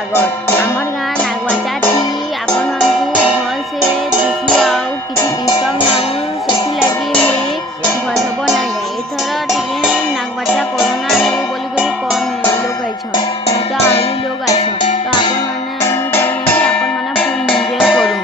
स्वागत आमर गाँ नागवाचा थी आपण हमकु भल से दिसु आउ किछि डिस्टर्ब नाउ सेथि लागि मुई भल सब ना जाए एथरा टिके नागवाचा कोरोना नहीं बोली करी कम लोग आइछन नहीं तो आउरी लोग आइछन तो आपण माने मु चाहे कि आपण माने फुल एंजॉय करू।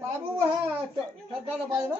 बाबू वहाँ ठंडा ना पाए ना